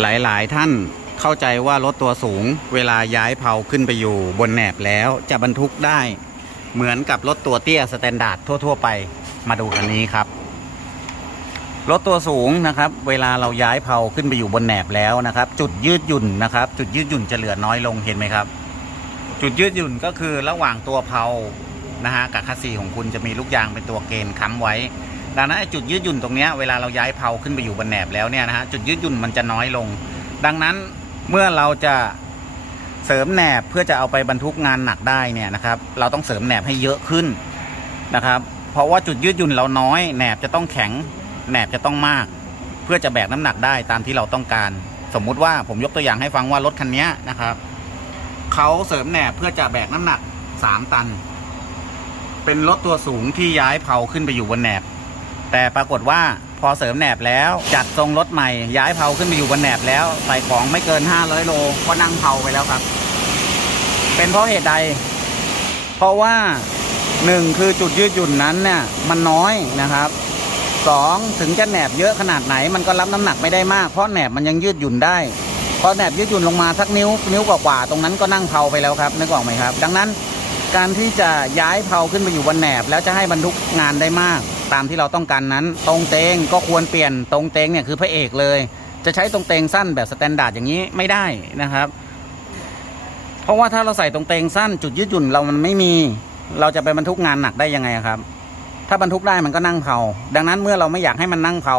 หลายๆ ท่านเข้าใจว่ารถตัวสูง เวลาย้ายเผาขึ้นไปอยู่บนแหนบแล้วจะบรรทุกได้ เหมือนกับรถตัวเตี้ยสแตนดาร์ดทั่ว ๆ ไปมาดูกันนี้ครับ รถตัวสูงนะครับ เวลาเราย้ายเผาขึ้นไปอยู่บนแหนบแล้วนะครับ จุดยืดหยุ่นนะครับ จุดยืดหยุ่นจะเหลือน้อยลงเห็นไหมครับ จุดยืดหยุ่นก็คือระหว่างตัวเผานะฮะกับคัสซีของคุณจะมีลูกยางเป็นตัวเกณฑ์ค้ำไว้ ดังนั้นไอจุดยืดหยุ่นตรงนี้เวลาเราย้ายเผาขึ้นไปอยู่บนแหนบแล้วเนี่ยนะฮะจุดยืดหยุ่นมันจะน้อยลง ดังนั้นเมื่อเราจะเสริมแหนบเพื่อจะเอาไปบรรทุกงานหนักได้เนี่ยนะครับ เราต้องเสริมแหนบให้เยอะขึ้นนะครับ เพราะว่าจุดยืดหยุ่นเราน้อยแหนบจะต้องแข็งแหนบจะต้องมาก เพื่อจะแบกน้ำหนักได้ตามที่เราต้องการ สมมุติว่าผมยกตัวอย่างให้ฟังว่ารถคันนี้นะครับเขาเสริมแหนบเพื่อจะแบกน้ำหนัก 3 ตัน เป็นรถตัวสูงที่ย้ายเผาขึ้นไปอยู่บนแหนบ แต่ปรากฏว่าพอเสริมแหนบแล้ว จัดทรงรถใหม่ ย้ายเผาขึ้นไปอยู่บนแหนบแล้ว ใส่ของไม่เกิน 500 โล ก็นั่งเผาไปแล้วครับ เป็นเพราะเหตุใด เพราะว่าหนึ่งคือจุดยืดหยุ่นนั้นเนี่ยมันน้อยนะครับสองถึงจะแหนบเยอะขนาดไหนมันก็รับน้ำหนักไม่ได้มากเพราะแหนบมันยังยืดหยุ่นได้พอแหนบยืดหยุ่นลงมาสักนิ้วนิ้วกว่าๆตรงนั้นก็นั่งเผาไปแล้วครับนึกออกไหมครับ ดังนั้นการที่จะย้ายเผาขึ้นไปอยู่บนแหนบแล้วจะให้บรรทุกงานได้มาก ตามที่เราต้องการนั้น ตรงเตงก็ควรเปลี่ยนตรงเตงเนี่ยคือพระเอกเลย จะใช้ตรงเตงสั้นแบบสแตนดาร์ดอย่างนี้ไม่ได้นะครับ เพราะว่าถ้าเราใส่ตรงเตงสั้น จุดยืดหยุ่นเรามันไม่มี เราจะไปบรรทุกงานหนักได้ยังไงครับ ถ้าบรรทุกได้มันก็นั่งเผาดังนั้นเมื่อเราไม่อยากให้มันนั่งเผา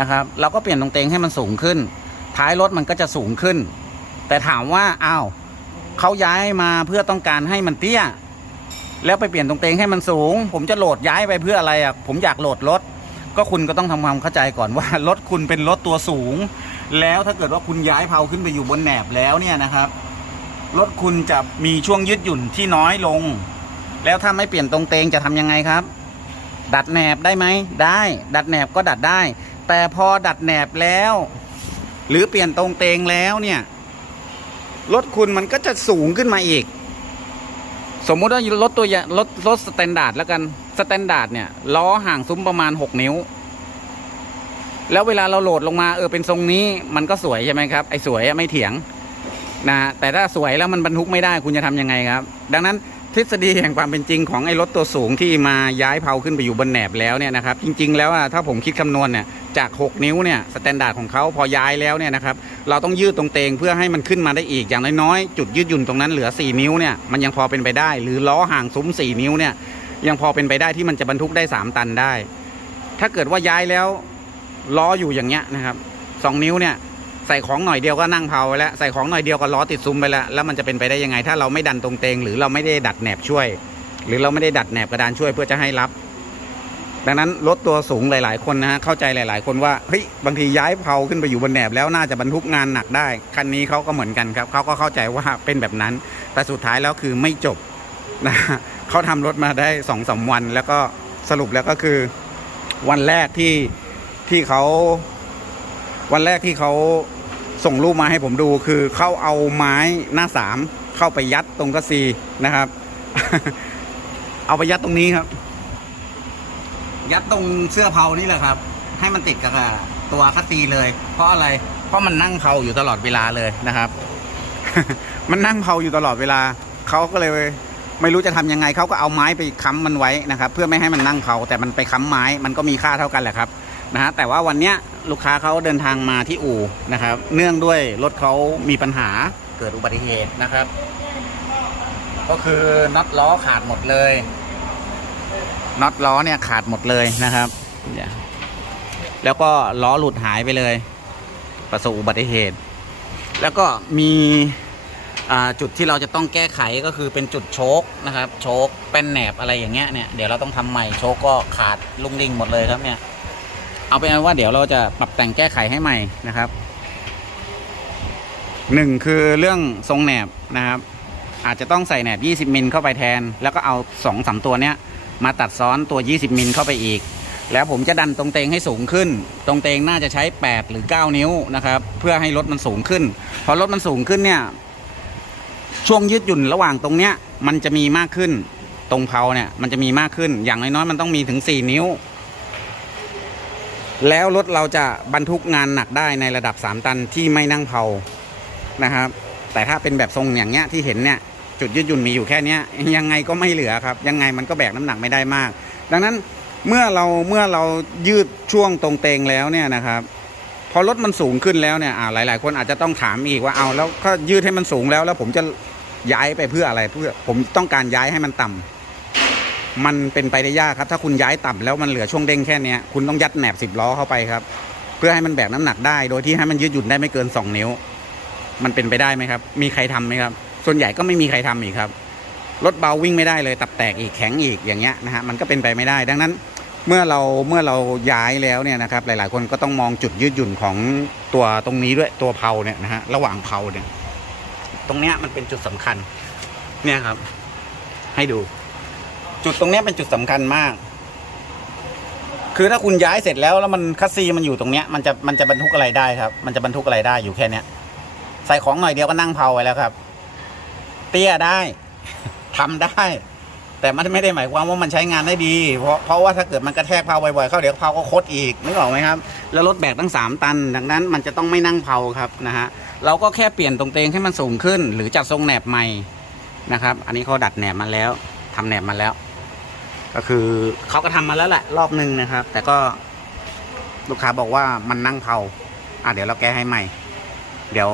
นะครับเราก็เปลี่ยนตรงเตงให้มันสูงขึ้น ท้ายรถมันก็จะสูงขึ้น แต่ถามว่าอ้าวเขาย้ายมาเพื่อต้องการให้มันเตี้ย แล้วไปเปลี่ยนตรงเตงให้มันสูง ผมจะโหลดย้ายไปเพื่ออะไรอะผมอยากโหลดรถ ก็คุณก็ต้องทำความเข้าใจก่อนว่ารถคุณเป็นรถตัวสูง แล้วถ้าเกิดว่าคุณย้ายเผาขึ้นไปอยู่บนแหนบแล้วเนี่ยนะครับรถคุณจะมีช่วงยืดหยุ่นที่น้อยลง แล้วถ้าไม่เปลี่ยนตรงเตงจะทำยังไงครับ ดัดแหนบได้ไหมได้ ดัดแหนบก็ดัดได้ แต่พอดัดแหนบแล้ว หรือเปลี่ยนตรงเตงแล้วเนี่ยรถคุณมันก็จะสูงขึ้นมาอีก สมมุติว่ารถตัวอย่างรถรถสแตนดาร์ดแล้วกันสแตนดาร์ดเนี่ยล้อห่างซุ้มประมาณ6นิ้ว แล้วเวลาเราโหลดลงมาเออเป็นทรงนี้มันก็สวยใช่ไหมครับไอ้สวยไม่เถียงนะแต่ถ้าสวยแล้วมันบรรทุกไม่ได้คุณจะทำยังไงครับ ดังนั้นทฤษฎีแห่งความเป็นจริงของไอ้รถตัวสูงที่มาย้ายเผาขึ้นไปอยู่บนแหนบแล้วเนี่ยนะครับ จริง ๆ แล้วอะถ้าผมคิดคำนวณเนี่ย จาก 6 นิ้วเนี่ยสแตนดาร์ดของเขาพอย้ายแล้วเนี่ยนะครับเราต้องยืดตรงเตงเพื่อให้มันขึ้นมาได้อีกอย่างน้อยๆ จุดยืดหยุ่นตรงนั้นเหลือ 4 นิ้วเนี่ยมันยังพอเป็นไปได้ หรือล้อห่างซุ้ม 4 นิ้วเนี่ยยังพอเป็นไปได้ที่มันจะบรรทุกได้ 3 ตันได้ ถ้าเกิดว่าย้ายแล้วล้ออยู่อย่างเงี้ยนะครับสองนิ้วเนี่ยใส่ของหน่อยเดียวก็นั่งเผาไปแล้วใส่ของหน่อยเดียวก็ล้อติดซุ้มไปแล้วแล้วมันจะเป็นไปได้ยังไง ถ้าเราไม่ดันตรงเตงหรือเราไม่ได้ดัดแหนบช่วย หรือเราไม่ได้ดัดแหนบกระดานช่วยเพื่อจะให้รับ ดังนั้นรถตัวสูงหลาย ๆ คนนะฮะเข้าใจหลาย ๆ คนว่าเฮ้ยบางทีย้ายเผาขึ้นไปอยู่บนแหนบแล้วน่าจะบรรทุกงานหนักได้ คันนี้เขาก็เหมือนกันครับเขาก็เข้าใจว่าเป็นแบบนั้น แต่สุดท้ายแล้วคือไม่จบนะฮะเขาทำรถมาได้สองสาวัน แล้วก็สรุปแล้วก็คือวันแรกที่ที่เขาวันแรกที่เขาส่งรูปมาให้ผมดูคือเขาเอาไม้หน้าสามเข้าไปยัดตรงกระซีนะครับ เอาไปยัดตรงนี้ครับ ยัดตรงเสื้อเผานี่แหละครับ ให้มันติดกับตัวคัตตีเลย เพราะอะไร เพราะมันนั่งเผาอยู่ตลอดเวลาเลยนะครับ มันนั่งเผาอยู่ตลอดเวลาเขาก็เลยไม่รู้จะทำยังไงเขาก็เอาไม้ไปค้ำมันไว้นะครับ เพื่อไม่ให้มันนั่งเผาแต่มันไปค้ำไม้มันก็มีค่าเท่ากันแหละครับนะฮะแต่ว่าวันเนี้ยลูกค้าเขาเดินทางมาที่อู่นะครับ เนื่องด้วยรถเขามีปัญหาเกิดอุบัติเหตุนะครับ ก็คือน็อตล้อขาดหมดเลย น็อตล้อเนี่ยขาดหมดเลยนะครับ แล้วก็ล้อหลุดหายไปเลย ประสบอุบัติเหตุ แล้วก็มีจุดที่เราจะต้องแก้ไขก็คือเป็นจุดโชคนะครับ โชคเป็นแหนบอะไรอย่างเงี้ยเนี่ยเดี๋ยวเราต้องทำใหม่โชคก็ขาดลุงลิงหมดเลยครับเนี่ยเอาเป็นว่าเดี๋ยวเราจะปรับแต่งแก้ไขให้ใหม่นะครับหนึ่งคือเรื่องทรงแหนบนะครับ อาจจะต้องใส่แหนบ 20 มิลเข้าไปแทน แล้วก็เอา2อสตัวเนี้ย มาตัดซ้อนตัว 20 มิลเข้าไปอีก แล้วผมจะดันตรงเตงให้สูงขึ้น ตรงเตงน่าจะใช้ 8 หรือ 9 นิ้วนะครับ เพื่อให้รถมันสูงขึ้น พอรถมันสูงขึ้นเนี่ย ช่วงยืดหยุ่นระหว่างตรงเนี้ยมันจะมีมากขึ้น ตรงเพาเนี่ยมันจะมีมากขึ้น อย่างน้อยๆมันต้องมีถึง 4 นิ้ว แล้วรถเราจะบรรทุกงานหนักได้ในระดับ 3 ตันที่ไม่นั่งเผานะครับ แต่ถ้าเป็นแบบทรงอย่างเงี้ยที่เห็นเนี่ย จุดยืดหยุ่นมีอยู่แค่นี้ยังไงก็ไม่เหลือครับ ยังไงมันก็แบกน้ำหนักไม่ได้มาก ดังนั้นเมื่อเราเมื่อเรายืดช่วงตรงเตงแล้วเนี่ยนะครับ พอรถมันสูงขึ้นแล้วเนี่ยอ่าหลายๆคนอาจจะต้องถามอีกว่าเอาแล้วก็ยืดให้มันสูงแล้ว แล้วผมจะย้ายไปเพื่ออะไรเพื่อผมต้องการย้ายให้มันต่ำมันเป็นไปได้ยากครับ ถ้าคุณย้ายต่ำแล้วมันเหลือช่วงเด้งแค่เนี้ยคุณต้องยัดแหนบสิบล้อเข้าไปครับ เพื่อให้มันแบกน้ำหนักได้ โดยที่ให้มันยืดหยุ่นได้ไม่เกิน 2 นิ้ว มันเป็นไปได้ไหมครับ มีใครทำไหมครับ ส่วนใหญ่ก็ไม่มีใครทำอีกครับ รถเบาวิ่งไม่ได้เลยตับแตกอีกแข็งอีกอย่างเงี้ยนะฮะมันก็เป็นไปไม่ได้ ดังนั้นเมื่อเราเมื่อเราย้ายแล้วเนี่ยนะครับหลาย ๆ คนก็ต้องมองจุดยืดหยุ่นของตัวตรงนี้ด้วยตัวเพลาเนี่ยนะฮะระหว่างเพลาเนี่ยตรงเนี้ยมันเป็นจุดสำคัญเนี่ยครับ ให้ดู จุดตรงเนี้ยเป็นจุดสำคัญมาก คือถ้าคุณย้ายเสร็จแล้วแล้วมันคัสซีมันอยู่ตรงเนี้ยมันจะมันจะบรรทุกอะไรได้ครับ มันจะบรรทุกอะไรได้อยู่แค่เนี้ยใส่ของหน่อยเดียวก็นั่งเผาไว้แล้วครับ เตี้ยได้ทำได้ แต่มันไม่ได้หมายความว่ามันใช้งานได้ดี เพราะเพราะว่าถ้าเกิดมันกระแทกเผาบ่อยๆเข้าเดี๋ยวเผาก็คดอีกนึกออกไหมครับ แล้วรถแบกตั้งสามตัน ดังนั้นมันจะต้องไม่นั่งเผาครับนะฮะเราก็แค่เปลี่ยนตรงเตงให้มันสูงขึ้น หรือจัดทรงแหนบใหม่นะครับ อันนี้เขาดัดแหนบมาแล้วทำแหนบมาแล้ว ก็คือเขาก็ทำมาแล้วแหละรอบหนึ่งนะครับ แต่ก็ลูกค้าบอกว่ามันนั่งเผาอะเดี๋ยวเราแก้ให้ใหม่ เดี๋ยว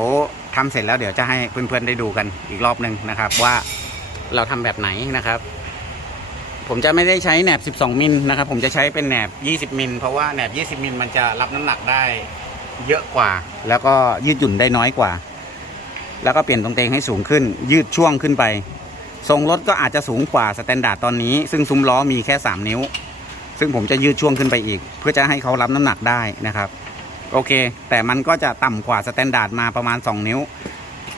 ทำเสร็จแล้วเดี๋ยวจะให้เพื่อนๆได้ดูกันอีกรอบหนึ่งนะครับ ว่าเราทำแบบไหนนะครับ ผมจะไม่ได้ใช้แหนบ 12 มิลนะครับ ผมจะใช้เป็นแหนบ 20 มิลเพราะว่าแหนบ 20 มิลมันจะรับน้ำหนักได้เยอะกว่า แล้วก็ยืดหยุ่นได้น้อยกว่า แล้วก็เปลี่ยนตรงเตงให้สูงขึ้น ยืดช่วงขึ้นไป ทรงรถก็อาจจะสูงกว่าสแตนดาร์ดตอนนี้ ซึ่งซุ้มล้อมีแค่ 3 นิ้ว ซึ่งผมจะยืดช่วงขึ้นไปอีก เพื่อจะให้เขารับน้ำหนักได้นะครับ โอเค แต่มันก็จะต่ำกว่าสแตนดาร์ดมาประมาณ 2 นิ้ว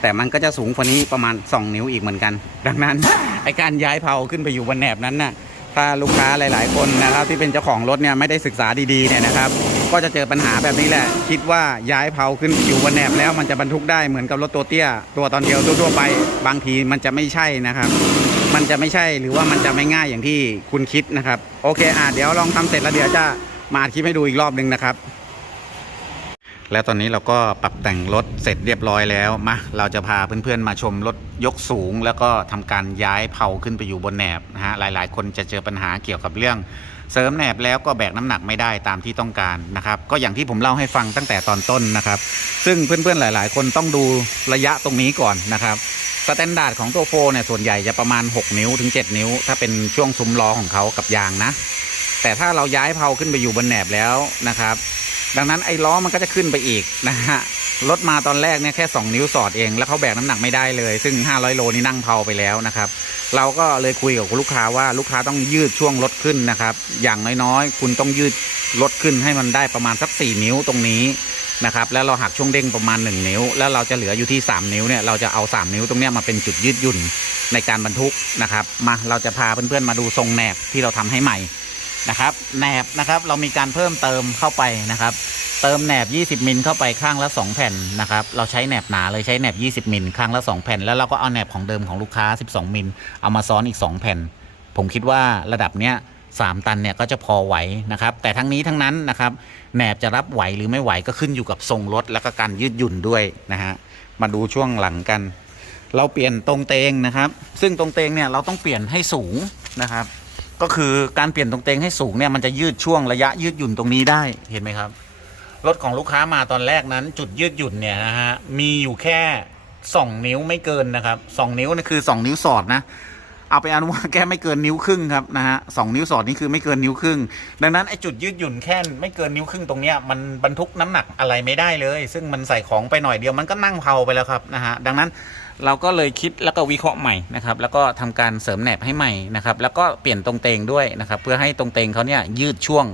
แต่มันก็จะสูงกว่านี้ประมาณ 2 นิ้วอีกเหมือนกัน ดังนั้นไอการย้ายเพลาขึ้นไปอยู่บนแหนบนั้นน่ะถ้าลูกค้าหลาย ๆ คนนะครับที่เป็นเจ้าของรถเนี่ยไม่ได้ศึกษาดีๆเนี่ยนะครับ ก็จะเจอปัญหาแบบนี้แหละ คิดว่าย้ายเพลาขึ้นอยู่บนแหนบแล้วมันจะบรรทุกได้เหมือนกับรถตัวเตี้ย ตัวตอนเดียวทั่วๆไป บางทีมันจะไม่ใช่นะครับ มันจะไม่ใช่หรือว่ามันจะไม่ง่ายอย่างที่คุณคิดนะครับ โอเคอะเดี๋ยวลองทำเสร็จแล้วเดี๋ยวจะมาอัดคลิปให้ดูอีกรอบหนึ่งนะครับ แล้วตอนนี้เราก็ปรับแต่งรถเสร็จเรียบร้อยแล้วมาเราจะพาเพื่อนๆมาชมรถยกสูง แล้วก็ทำการย้ายเผาขึ้นไปอยู่บนแหนบนะฮะหลายๆ คนจะเจอปัญหาเกี่ยวกับเรื่อง เสริมแหนบแล้วก็แบกน้ำหนักไม่ได้ตามที่ต้องการนะครับ ก็อย่างที่ผมเล่าให้ฟังตั้งแต่ตอนต้นนะครับ ซึ่งเพื่อนๆหลาย ๆ คนต้องดูระยะตรงนี้ก่อนนะครับสแตนดาร์ดของตัวโฟเนี่ยส่วนใหญ่จะประมาณ 6 นิ้วถึง 7 นิ้ว ถ้าเป็นช่วงซุ้มล้อของเขากับยางนะ แต่ถ้าเราย้ายเพลาขึ้นไปอยู่บนแหนบแล้วนะครับ ดังนั้นไอ้ล้อมันก็จะขึ้นไปอีกนะฮะรถมาตอนแรกเนี่ยแค่ 2 นิ้วสอดเอง แล้วเขาแบกน้ำหนักไม่ได้เลย ซึ่ง 500 โลนี่นั่งเพาไปแล้วนะครับ เราก็เลยคุยกับลูกค้าว่าลูกค้าต้องยืดช่วงรถขึ้นนะครับ อย่างน้อยๆ คุณต้องยืดรถขึ้นให้มันได้ประมาณสัก 4 นิ้วตรงนี้นะครับ แล้วเราหักช่วงเด้งประมาณ 1 นิ้ว แล้วเราจะเหลืออยู่ที่ 3 นิ้วเนี่ย เราจะเอา 3 นิ้วตรงเนี้ยมาเป็นจุดยืดหยุ่นในการบรรทุกนะครับ มา เราจะพาเพื่อนๆมาดูทรงแหนบที่เราทำให้ใหม่ นะครับแหนบนะครับเรามีการเพิ่มเติมเข้าไปนะครับ เติมแหนบ 20 มิลเข้าไปข้างละ 2 แผ่นนะครับเราใช้แหนบหนาเลยใช้แหนบ 20 มิลข้างละ 2 แผ่น แล้วเราก็เอาแหนบของเดิมของลูกค้า 12 มิลเอามาซ้อนอีก 2 แผ่น ผมคิดว่าระดับเนี้ย3ตันเนี่ยก็จะพอไหวนะครับ แต่ทั้งนี้ทั้งนั้นนะครับแหนบจะรับไหวหรือไม่ไหวก็ขึ้นอยู่กับทรงรถแล้วก็การยืดหยุ่นด้วยนะฮะมาดูช่วงหลังกัน เราเปลี่ยนตรงเตงนะครับ ซึ่งตรงเตงเนี่ยเราต้องเปลี่ยนให้สูงนะครับ ก็คือการเปลี่ยนตรงเตงให้สูงเนี่ยมันจะยืดช่วงระยะยืดหยุ่นตรงนี้ได้เห็นไหมครับ รถของลูกค้ามาตอนแรกนั้น จุดยืดหยุ่นเนี่ยนะฮะมีอยู่แค่ 2 นิ้วไม่เกินนะครับ 2 นิ้วนี่คือ 2 นิ้วสอดนะเอาไปอนุว่าแค่ไม่เกินนิ้วครึ่งครับนะฮะสองนิ้วสอดนี่คือไม่เกินนิ้วครึ่ง ดังนั้นไอ้จุดยืดหยุ่นแค่ไม่เกินนิ้วครึ่งตรงเนี้ยมันบรรทุกน้ำหนักอะไรไม่ได้เลย ซึ่งมันใส่ของไปหน่อยเดียวมันก็นั่งเผาไปแล้วครับนะฮะดังนั้น เราก็เลยคิดแล้วก็วิเคราะห์ใหม่นะครับ แล้วก็ทำการเสริมแหนบให้ใหม่นะครับ แล้วก็เปลี่ยนตรงเตงด้วยนะครับ เพื่อให้ตรงเตงเขาเนี่ยยืดช่วง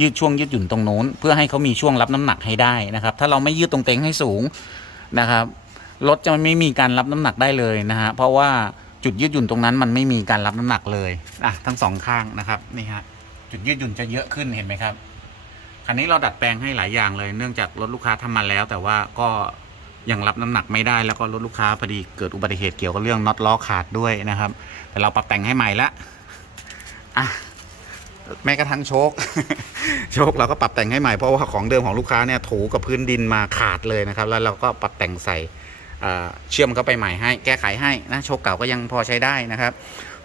ยืดช่วงยืดหยุ่นตรงโน้น เพื่อให้เขามีช่วงรับน้ำหนักให้ได้นะครับ ถ้าเราไม่ยืดตรงเตงให้สูงนะครับรถจะไม่มีการรับน้ำหนักได้เลยนะฮะเพราะว่าจุดยืดหยุ่นตรงนั้นมันไม่มีการรับน้ำหนักเลยอะทั้งสองข้างนะครับนี่ฮะจุดยืดหยุ่นจะเยอะขึ้นเห็นไหมครับคันนี้เราดัดแปลงให้หลายอย่างเลย เนื่องจากรถลูกค้าทำมาแล้ว แต่ว่าก็ ยังรับน้ำหนักไม่ได้แล้วก็รถลูกค้าพอดีเกิดอุบัติเหตุเกี่ยวกับเรื่องน็อตล้อขาดด้วยนะครับ แต่เราปรับแต่งให้ใหม่ละอะแม้กระทั่งโชค โชคเราก็ปรับแต่งให้ใหม่เพราะว่าของเดิมของลูกค้าเนี่ยถูกับพื้นดินมาขาดเลยนะครับ แล้วเราก็ปรับแต่งใส่เชื่อมเข้าไปใหม่ให้ แก้ไขให้นะโชคเก่าก็ยังพอใช้ได้นะครับ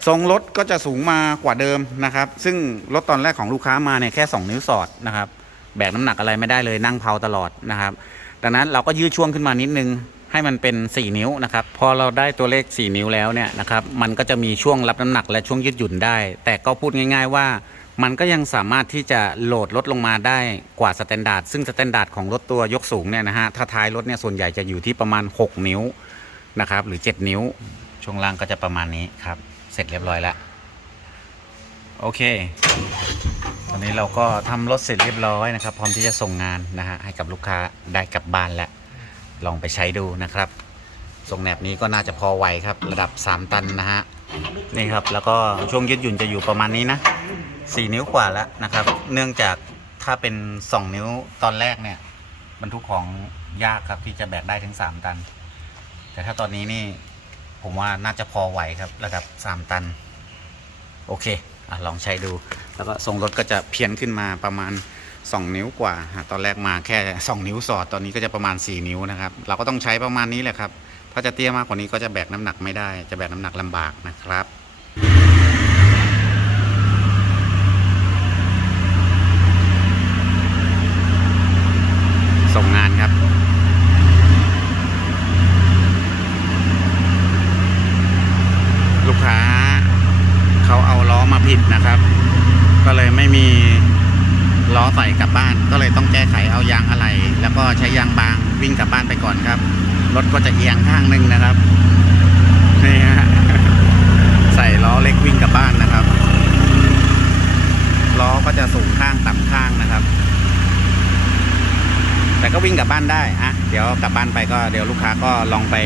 ทรงรถก็จะสูงมากว่าเดิมนะครับ ซึ่งรถตอนแรกของลูกค้ามาเนี่ยแค่ 2 นิ้วสอดนะครับ แบกน้ำหนักอะไรไม่ได้เลยนั่งเพาตลอดนะครับ ดังนั้นเราก็ยืดช่วงขึ้นมานิดนึงให้มันเป็น 4 นิ้วนะครับ พอเราได้ตัวเลข 4 นิ้วแล้วเนี่ยนะครับ มันก็จะมีช่วงรับน้ำหนักและช่วงยืดหยุ่นได้ แต่ก็พูดง่าย ๆว่า มันก็ยังสามารถที่จะโหลดลดลงมาได้กว่าสแตนดาร์ดซึ่งสแตนดาร์ดของรถตัวยกสูงเนี่ยนะฮะ ถ้าท้ายรถเนี่ยส่วนใหญ่จะอยู่ที่ประมาณ 6 นิ้วนะครับ หรือ 7 นิ้ว ช่วงล่างก็จะประมาณนี้ครับ เสร็จเรียบร้อยแล้ว โอเค ตอนนี้เราก็ทำรถเสร็จเรียบร้อยนะครับ พร้อมที่จะส่งงานนะฮะให้กับลูกค้าได้กลับบ้านแล้วลองไปใช้ดูนะครับทรงแหนบนี้ก็น่าจะพอไหวครับ ระดับ 3 ตันนะฮะนี่ครับแล้วก็ช่วงยืดหยุ่นจะอยู่ประมาณนี้นะ 4 นิ้วกว่าแล้วนะครับ เนื่องจากถ้าเป็น 2 นิ้วตอนแรกเนี่ยบรรทุกของยากครับที่จะแบกได้ถึง 3 ตัน แต่ถ้าตอนนี้นี่ผมว่าน่าจะพอไหวครับระดับ 3 ตัน โอเค อลองใช้ดู แล้วก็ทรงรถก็จะเพี้ยนขึ้นมาประมาณ 2 นิ้วกว่า ตอนแรกมาแค่ 2 นิ้วสอด ตอนนี้ก็จะประมาณ 4 นิ้วนะครับ เราก็ต้องใช้ประมาณนี้แหละครับ ถ้าจะเตี้ยมากกว่านี้ก็จะแบกน้ำหนักไม่ได้ จะแบกน้ำหนักลำบากนะครับ ส่งงานครับ ลูกค้าเขาเอาล้อมาผิดนะครับ ก็เลยไม่มีล้อ ใส่กลับบ้าน ก็เลยต้องแก้ไขเอายางอะไหล่แล้วก็ใช้ยางบางวิ่งกลับบ้านไปก่อนครับ รถก็จะเอียงข้างหนึ่งนะครับนี่ฮะใส่ล้อเล็กวิ่งกลับบ้านนะครับล้อก็จะสูงข้างต่ำข้างนะครับ แต่ก็วิ่งกลับบ้านได้อะเดี๋ยวกลับบ้านไปก็เดี๋ยวลูกค้าก็ลองไป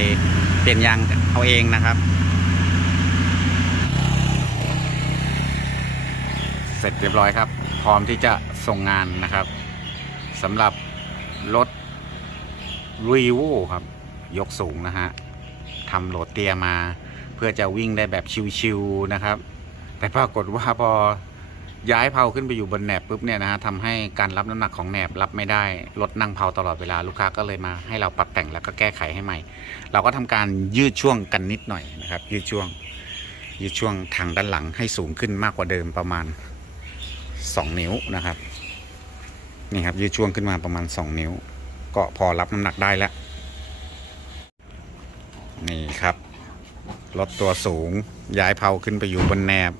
เปลี่ยนยางเอาเองนะครับ เสร็จเรียบร้อยครับ พร้อมที่จะส่งงานนะครับสำหรับรถรีวครับ ยกสูงนะฮะทำโหลดเตียมา เพื่อจะวิ่งได้แบบชิวๆนะครับ แต่ปรากฏว่าพอย้ายเพาขึ้นไปอยู่บนแหนบปุ๊บเนี่ยนะฮะทำให้การรับน้ำหนักของแหนบรับไม่ได้รถนั่งเพาตลอดเวลาลูกค้าก็เลยมาให้เราปรับแต่งแล้วก็แก้ไขให้ใหม่ เราก็ทำการยืดช่วงกันนิดหน่อยนะครับ ยืดช่วง ยืดช่วงทางด้านหลังให้สูงขึ้นมากกว่าเดิมประมาณ 2 นิ้วนะครับนี่ครับยืดช่วงขึ้นมาประมาณ 2 นิ้ว ก็พอรับน้ำหนักได้แล้ว นี่ครับรถตัวสูงย้ายเพาขึ้นไปอยู่บนแนบ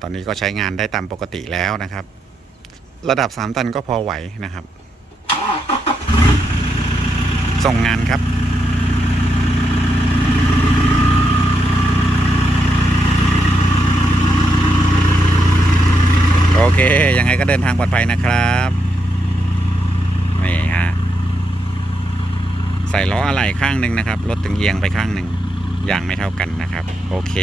ตอนนี้ก็ใช้งานได้ตามปกติแล้วนะครับ ระดับ 3 ตันก็พอไหวนะครับ ส่งงานครับ เคยังไงก็เดินทางปลอดภัยนะครับนี่ฮะใส่ล้ออะไหล่ข้างหนึ่งนะครับรถถึงเอียงไปข้างหนึ่งอย่างไม่เท่ากันนะครับ โอเค